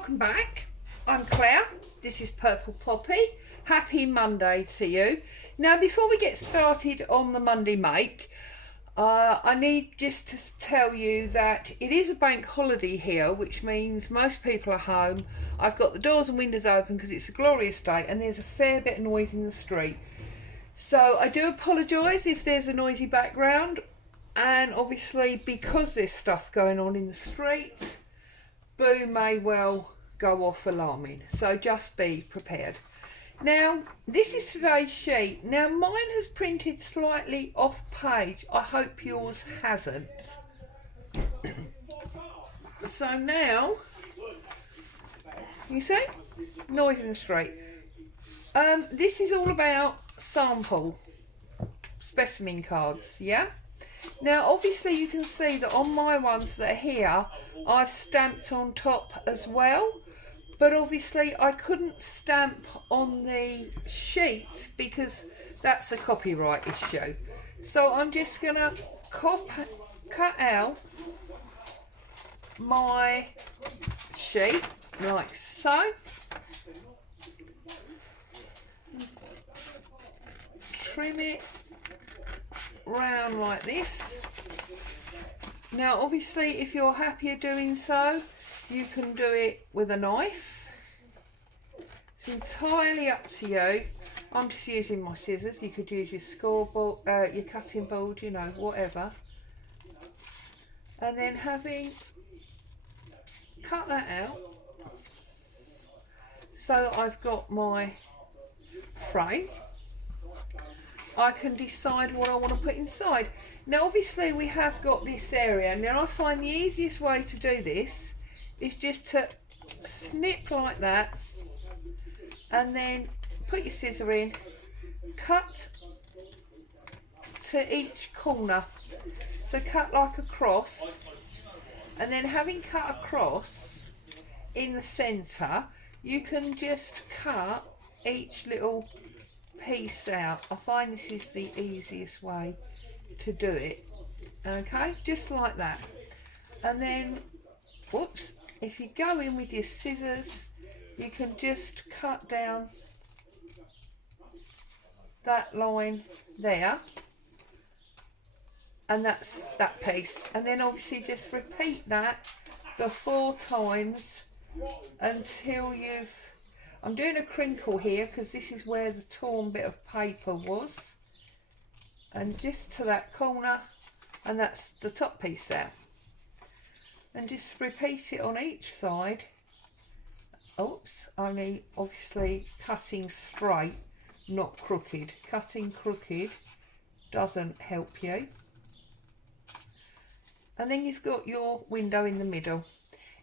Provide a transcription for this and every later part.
welcome back. I'm Claire. This is Purple Poppy. Happy Monday to you. Now, before we get started on the Monday make, I need just to tell you that it is a bank holiday here, which means most people are home. I've got the doors and windows open because it's a glorious day and there's a fair bit of noise in the street. So I do apologise if there's a noisy background, and obviously because there's stuff going on in the street, Boo may well go off alarming, so just be prepared. Now, this is today's sheet. Now, mine has printed slightly off page. I hope yours hasn't. So now, you see, noise in the street. This is all about sample specimen cards, yeah? Now, obviously you can see that on my ones that are here, I've stamped on top as well. But obviously I couldn't stamp on the sheet because that's a copyright issue. So I'm just going to cut out my sheet like so. Trim it round like this. Now obviously if you're happier doing so, you can do it with a knife. It's entirely up to you. I'm just using my scissors. You could use your scoreboard, your cutting board, you know, whatever. And then having cut that out, so that I've got my frame, I can decide what I want to put inside. Now obviously we have got this area. Now I find the easiest way to do this is just to snip like that and then put your scissor in, cut to each corner, so cut like a cross, and then having cut across in the centre, you can just cut each little piece out. I find this is the easiest way to do it. Okay, just like that. And then, whoops, if you go in with your scissors, you can just cut down that line there, and that's that piece. And then obviously just repeat that the 4 times until you've, I'm doing a crinkle here because this is where the torn bit of paper was, and just to that corner, and that's the top piece there. And just repeat it on each side. Oops, only obviously cutting straight, not crooked. Cutting crooked doesn't help you. And then you've got your window in the middle.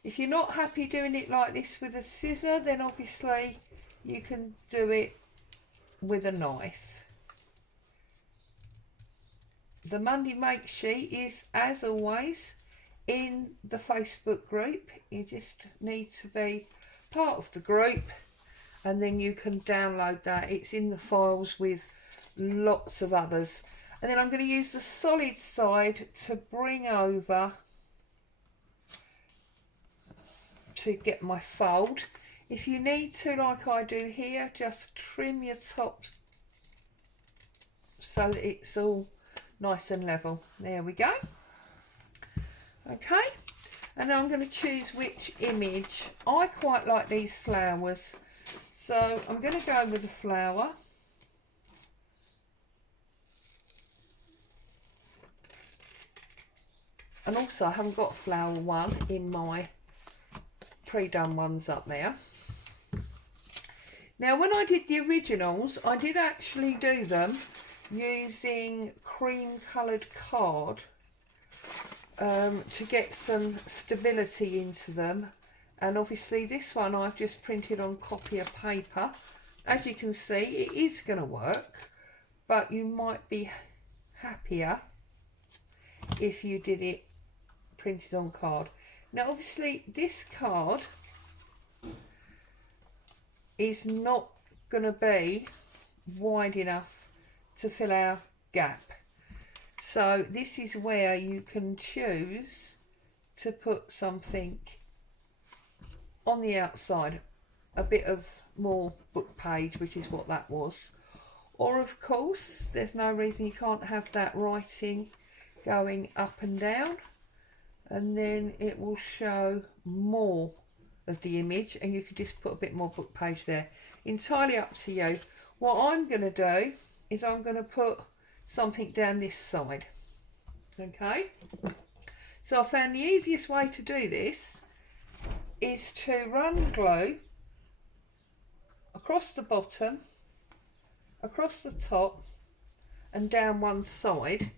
If you're not happy doing it like this with a scissor, then obviously you can do it with a knife. The Monday make sheet is, as always, in the Facebook group. You just need to be part of the group, and then you can download that. It's in the files with lots of others. And then I'm going to use the solid side to bring over to get my fold. If you need to, like I do here, just trim your top so that it's all nice and level. There we go. Okay, and now I'm going to choose which image. I quite like these flowers, so I'm going to go with the flower. And also I haven't got flower one in my pre-done ones up there. Now when I did the originals, I did actually do them using cream coloured card to get some stability into them. And obviously this one I've just printed on copy of paper. As you can see, it is going to work, but you might be happier if you did it printed on card. Now obviously this card is not going to be wide enough to fill our gap. So this is where you can choose to put something on the outside a bit of more book page, which is what that was. Or of course, there's no reason you can't have that writing going up and down, and then it will show more of the image, and you could just put a bit more book page there. Entirely up to you. What I'm going to do is I'm going to put something down this side. Okay, so I found the easiest way to do this is to run glue across the bottom, across the top and down one side,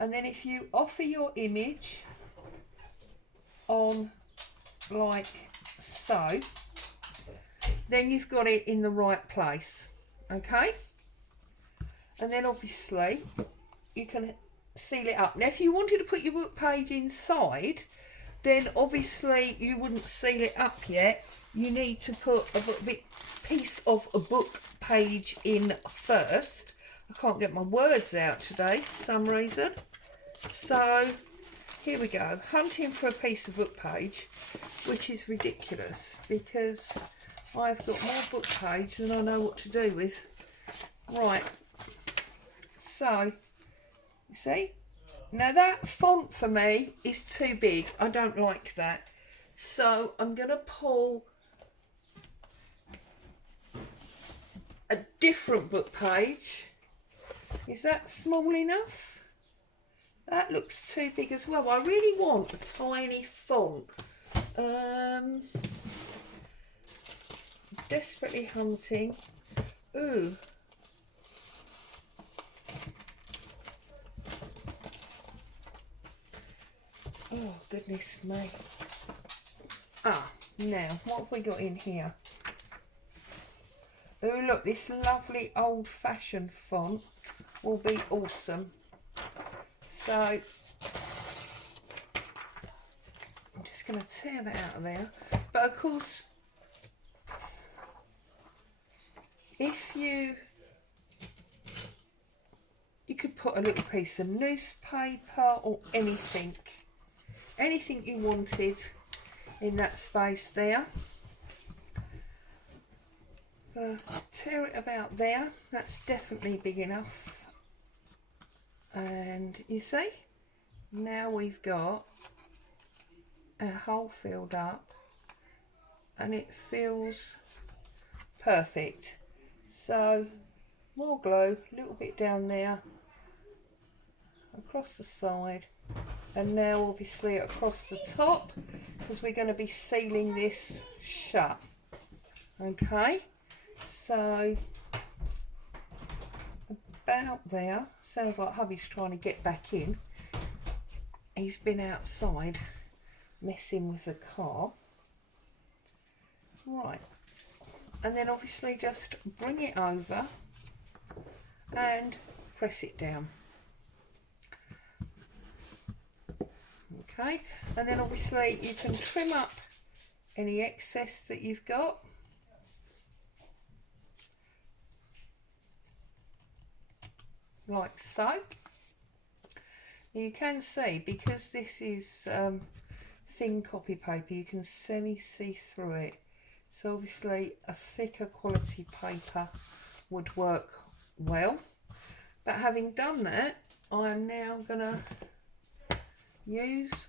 and then if you offer your image on like so, then you've got it in the right place. Okay, and then obviously you can seal it up. Now if you wanted to put your book page inside, then obviously you wouldn't seal it up yet. You need to put a piece of a book page in first. I can't get my words out today for some reason. So here we go, hunting for a piece of book page, which is ridiculous because I've got more book page than I know what to do with. Right, so you see, now that font for me is too big. I don't like that. So I'm going to pull a different book page. Is that small enough? That looks too big as well. I really want a tiny font. Desperately hunting. Ooh. Oh, goodness me. Ah, now, what have we got in here? Oh, look, this lovely old-fashioned font will be awesome. So, I'm just going to tear that out of there. But, of course, if you could put a little piece of newspaper or anything you wanted in that space there. Tear it about there. That's definitely big enough. And you see, now we've got a hole filled up and it feels perfect. So more glue, a little bit down there, across the side, and now obviously across the top, because we're going to be sealing this shut. Okay, so about there. Sounds like hubby's trying to get back in. He's been outside messing with the car. Right, and then obviously just bring it over and press it down. Okay, and then obviously you can trim up any excess that you've got. Like so. You can see, because this is thin copy paper, you can semi-see through it. So obviously a thicker quality paper would work well. But having done that, I am now going to use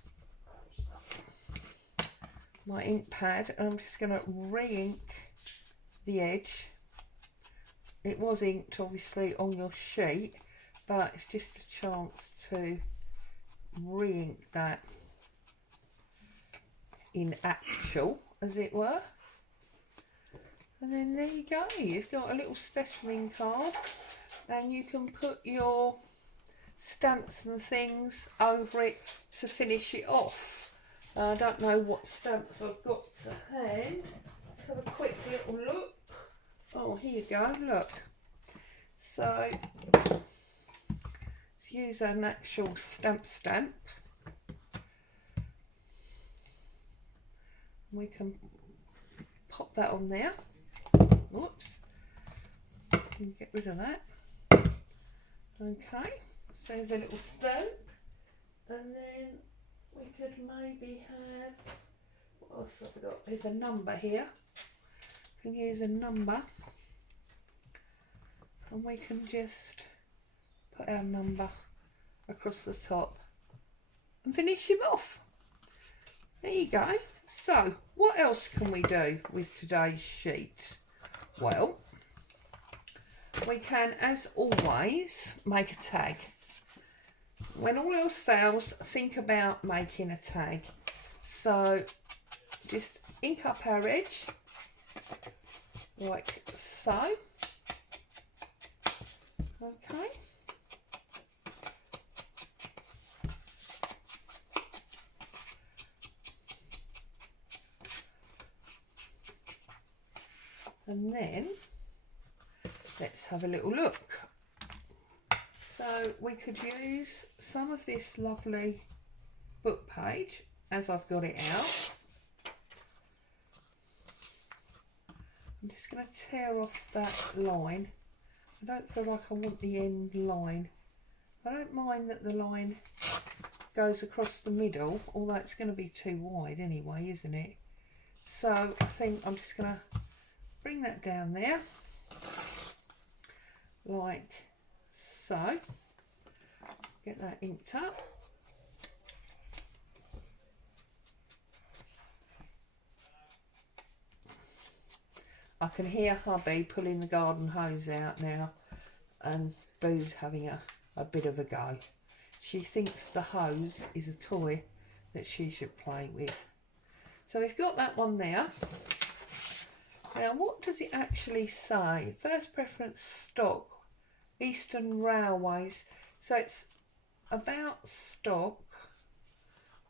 my ink pad and I'm just going to re-ink the edge. It was inked obviously on your sheet, but it's just a chance to re-ink that in actual, as it were. And then there you go, you've got a little specimen card and you can put your stamps and things over it to finish it off. I don't know what stamps I've got to hand. Let's have a quick little look. Oh, here you go, look. So let's use an actual stamp. We can pop that on there. Whoops. Get rid of that. Okay, so there's a little stamp, and then we could maybe have, what else have I got? There's a number here. Can use a number, and we can just put our number across the top and finish him off. There you go. So what else can we do with today's sheet? Well, we can, as always, make a tag. When all else fails, think about making a tag. So just ink up our edge like so. Okay. And then let's have a little look. So we could use some of this lovely book page as I've got it out. I'm just going to tear off that line. I don't feel like I want the end line. I don't mind that the line goes across the middle, although it's going to be too wide anyway, isn't it? So I think I'm just going to bring that down there like so. Get that inked up. I can hear hubby pulling the garden hose out now, and Boo's having a bit of a go. She thinks the hose is a toy that she should play with. So we've got that one there. Now what does it actually say? First preference stock, Eastern Railways. So it's about stock.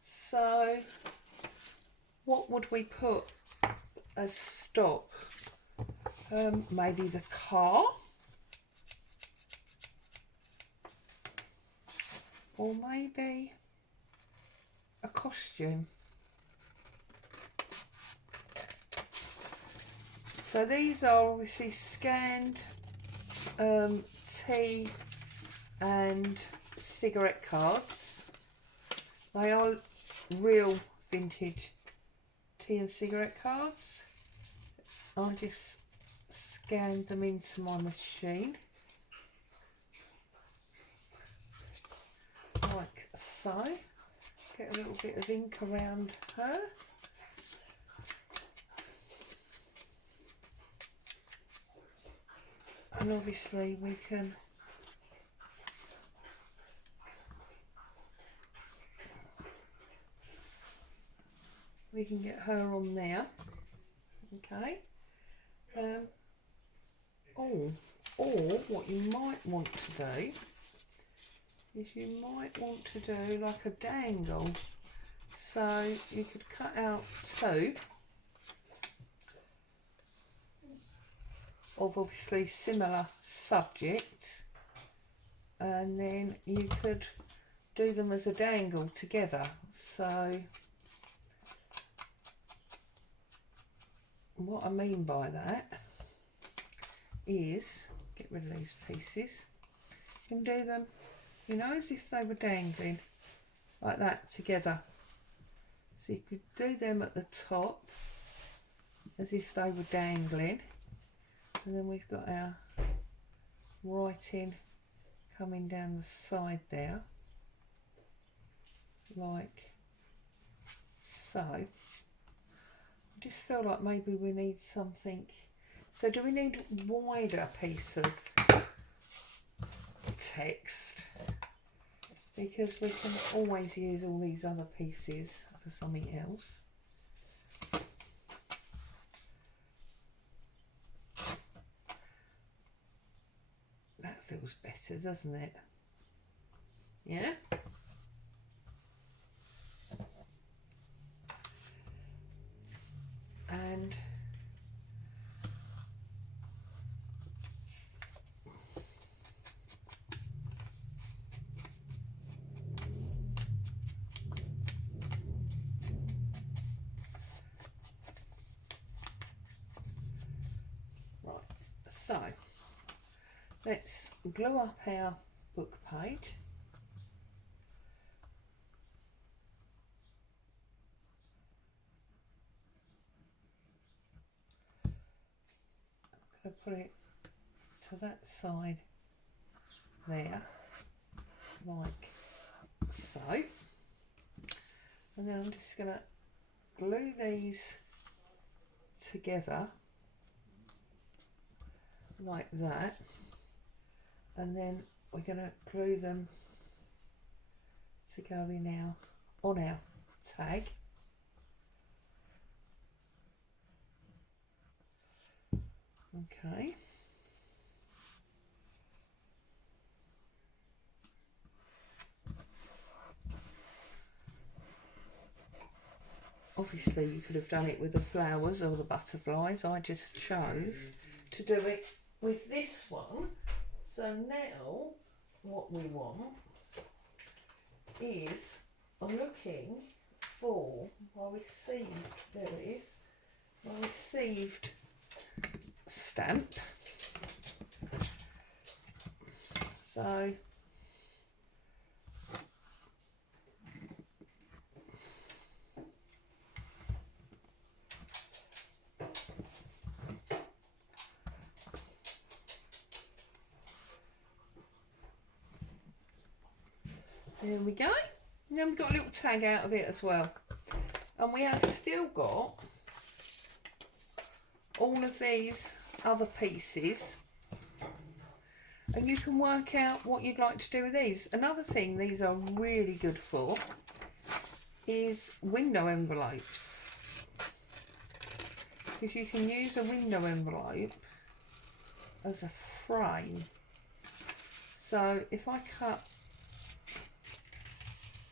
So what would we put as stock? Maybe the car, or maybe a costume. So these are obviously scanned tea and cigarette cards. They are real vintage tea and cigarette cards. I just scanned them into my machine like so. Get a little bit of ink around her. And obviously we can get her on there. Okay. Or what you might want to do is you might want to do like a dangle. So you could cut out two of obviously similar subject, and then you could do them as a dangle together. So what I mean by that is, get rid of these pieces, you can do them, you know, as if they were dangling like that together. So you could do them at the top as if they were dangling, and then we've got our writing coming down the side there like so. I just feel like maybe we need something. So do we need a wider piece of text? Because we can always use all these other pieces for something else. That feels better, doesn't it? Yeah? And right, so let's glue up our book page. So put it to that side there, like so. And then I'm just going to glue these together like that. And then we're going to glue them to go in now on our tag. Okay. Obviously you could have done it with the flowers or the butterflies. I just chose to do it with this one. So now what we want is, I'm looking for my received, there it is, my received stamp. So there we go. And then we've got a little tag out of it as well. And we have still got all of these other pieces. And you can work out what you'd like to do with these. Another thing these are really good for is window envelopes. Because you can use a window envelope as a frame. So if I cut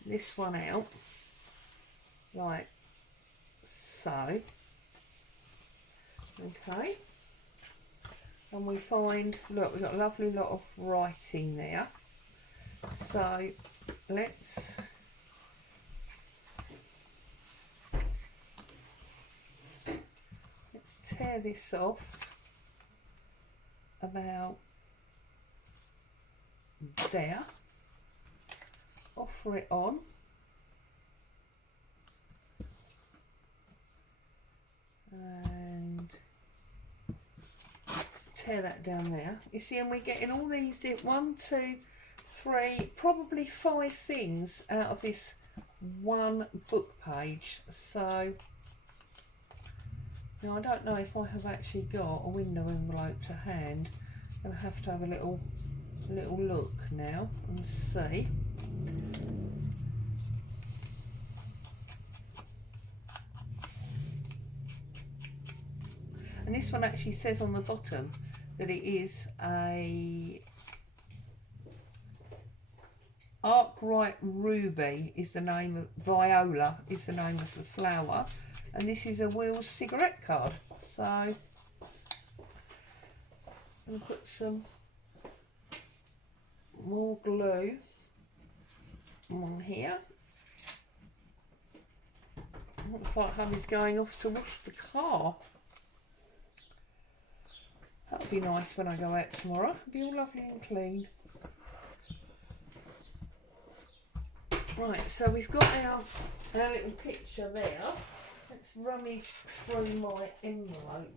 this one out like so, okay, and we find, look, we've got a lovely lot of writing there. So let's tear this off about there, offer it on, and tear that down there. You see, and we're getting all these 1, 2, 3, probably 5 things out of this one book page. So now I don't know if I have actually got a window envelope to hand. I'm going to have a little look now and see. And this one actually says on the bottom that it is a Arkwright Ruby is the name of, Viola is the name of the flower, and this is a Will's cigarette card. So I'm going to put some more glue on here. Looks like hubby's going off to wash the car. That'll be nice when I go out tomorrow. It'll be all lovely and clean. Right, so we've got our little picture there. Let's rummage through my envelope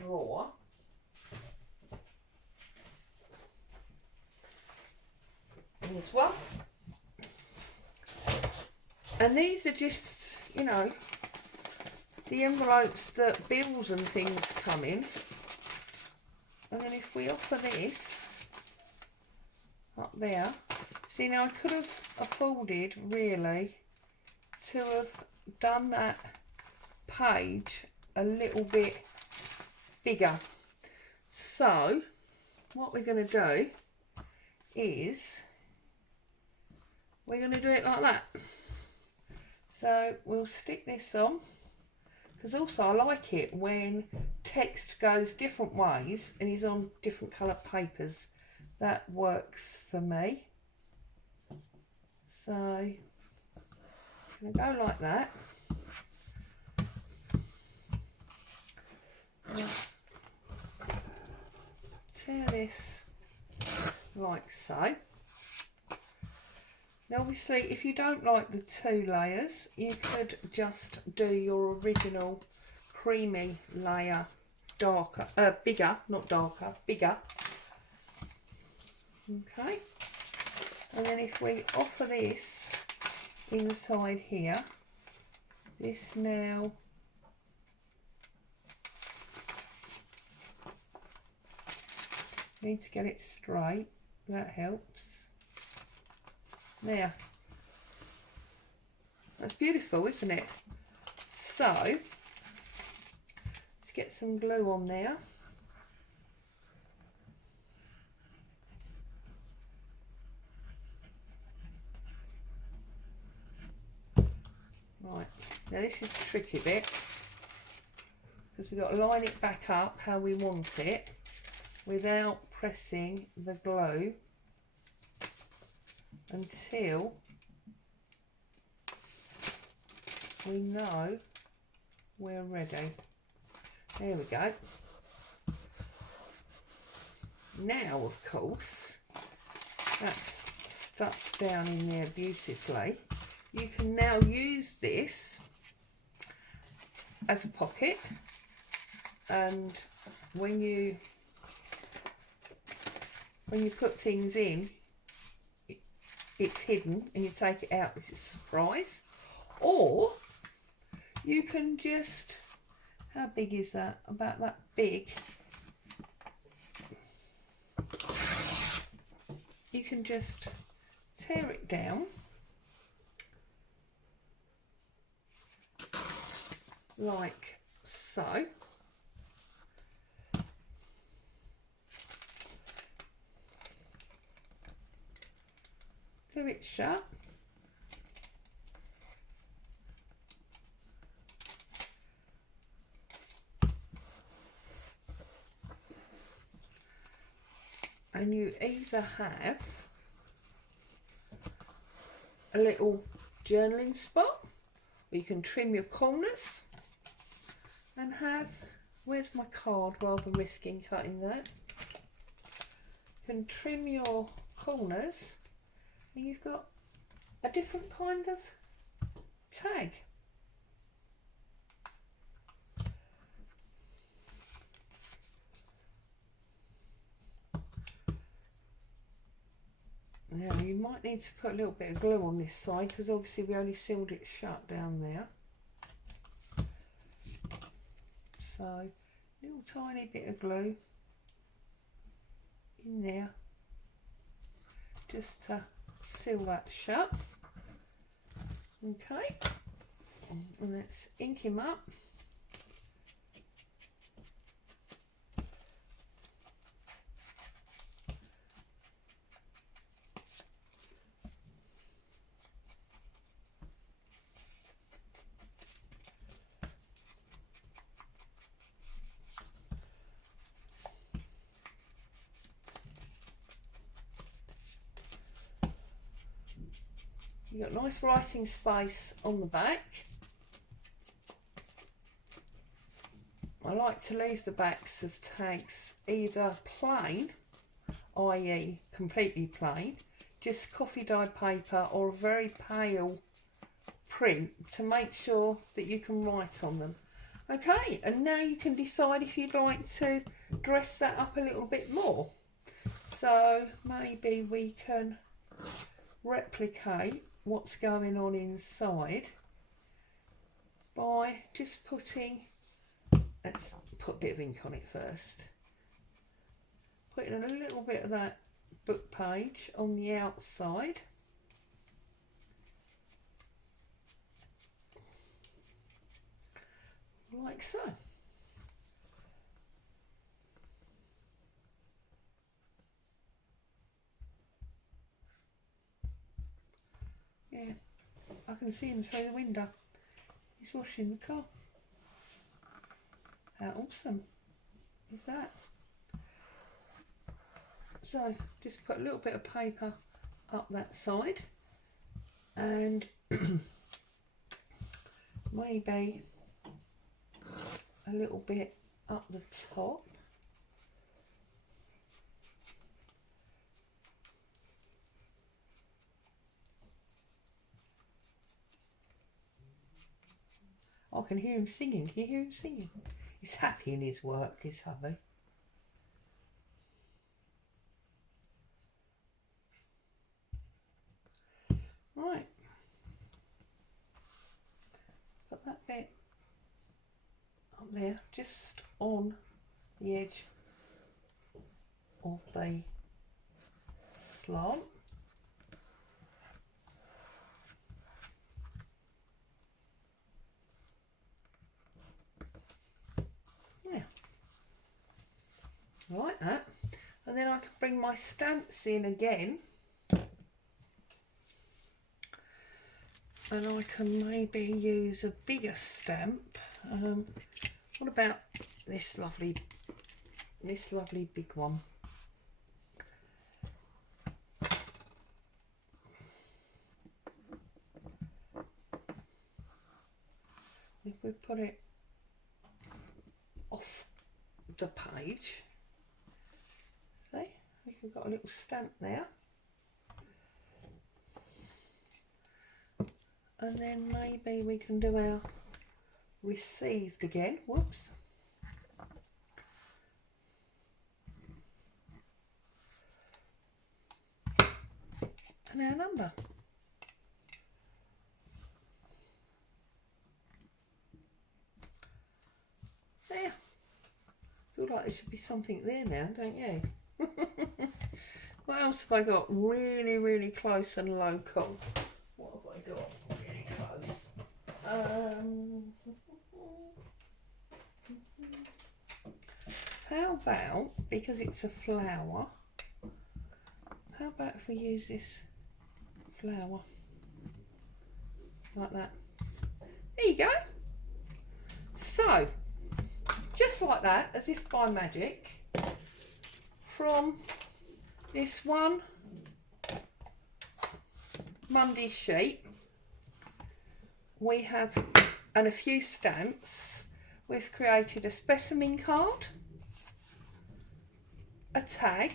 drawer. This one. And these are just, you know, the envelopes that bills and things come in. And then if we offer this up there, see, now I could have afforded really to have done that page a little bit bigger. So what we're going to do is we're going to do it like that. So we'll stick this on, because also I like it when text goes different ways and is on different coloured papers. That works for me. So I'm going to go like that. Tear this like so. Now obviously if you don't like the 2 layers, you could just do your original creamy layer darker, bigger, not darker, bigger. Okay, and then if we offer this inside here, this now need to get it straight, that helps. Now, that's beautiful, isn't it? So, let's get some glue on there. Right, now this is the tricky bit, because we've got to line it back up how we want it without pressing the glue until we know we're ready. There we go. Now, of course, that's stuck down in there beautifully. You can now use this as a pocket, and when you put things in, it's hidden and you take it out, it's a surprise. Or you can just, how big is that? About that big. You can just tear it down like so. Glue it shut. And you either have a little journaling spot, or you can trim your corners and have, where's my card, rather than risking cutting that. You can trim your corners and you've got a different kind of tag. Now you might need to put a little bit of glue on this side, because obviously we only sealed it shut down there. So, little tiny bit of glue in there just to seal that shut. Okay, and let's ink him up. You've got nice writing space on the back. I like to leave the backs of tags either plain, i.e. completely plain, just coffee dyed paper, or a very pale print to make sure that you can write on them. Okay, and now you can decide if you'd like to dress that up a little bit more. So maybe we can replicate what's going on inside by just putting, let's put a bit of ink on it first, putting a little bit of that book page on the outside, like so. Yeah, I can see him through the window. He's washing the car. How awesome is that? So just put a little bit of paper up that side, and maybe a little bit up the top. I can hear him singing. Can you hear him singing? He's happy in his work, is hubby. Right. Put that bit up there, just on the edge of the slant. Yeah, like that. And then I can bring my stamps in again, and I can maybe use a bigger stamp. What about this lovely big one? If we put it off the page, see, we've got a little stamp there. And then maybe we can do our received again. Whoops. And our number. There. Feel like there should be something there now, don't you? What else have I got? Really, really close and local. What have I got? Really close. How about, because it's a flower, how about if we use this flower like that? There you go. So, just like that, as if by magic, from this one Monday sheet, we have, and a few stamps, we've created a specimen card, a tag,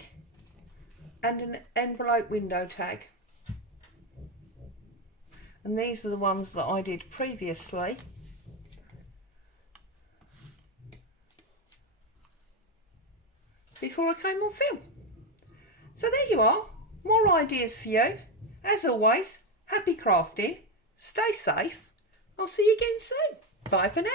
and an envelope window tag. And these are the ones that I did previously. Before I came on film. So there you are, more ideas for you. As always, happy crafting, stay safe, I'll see you again soon. Bye for now.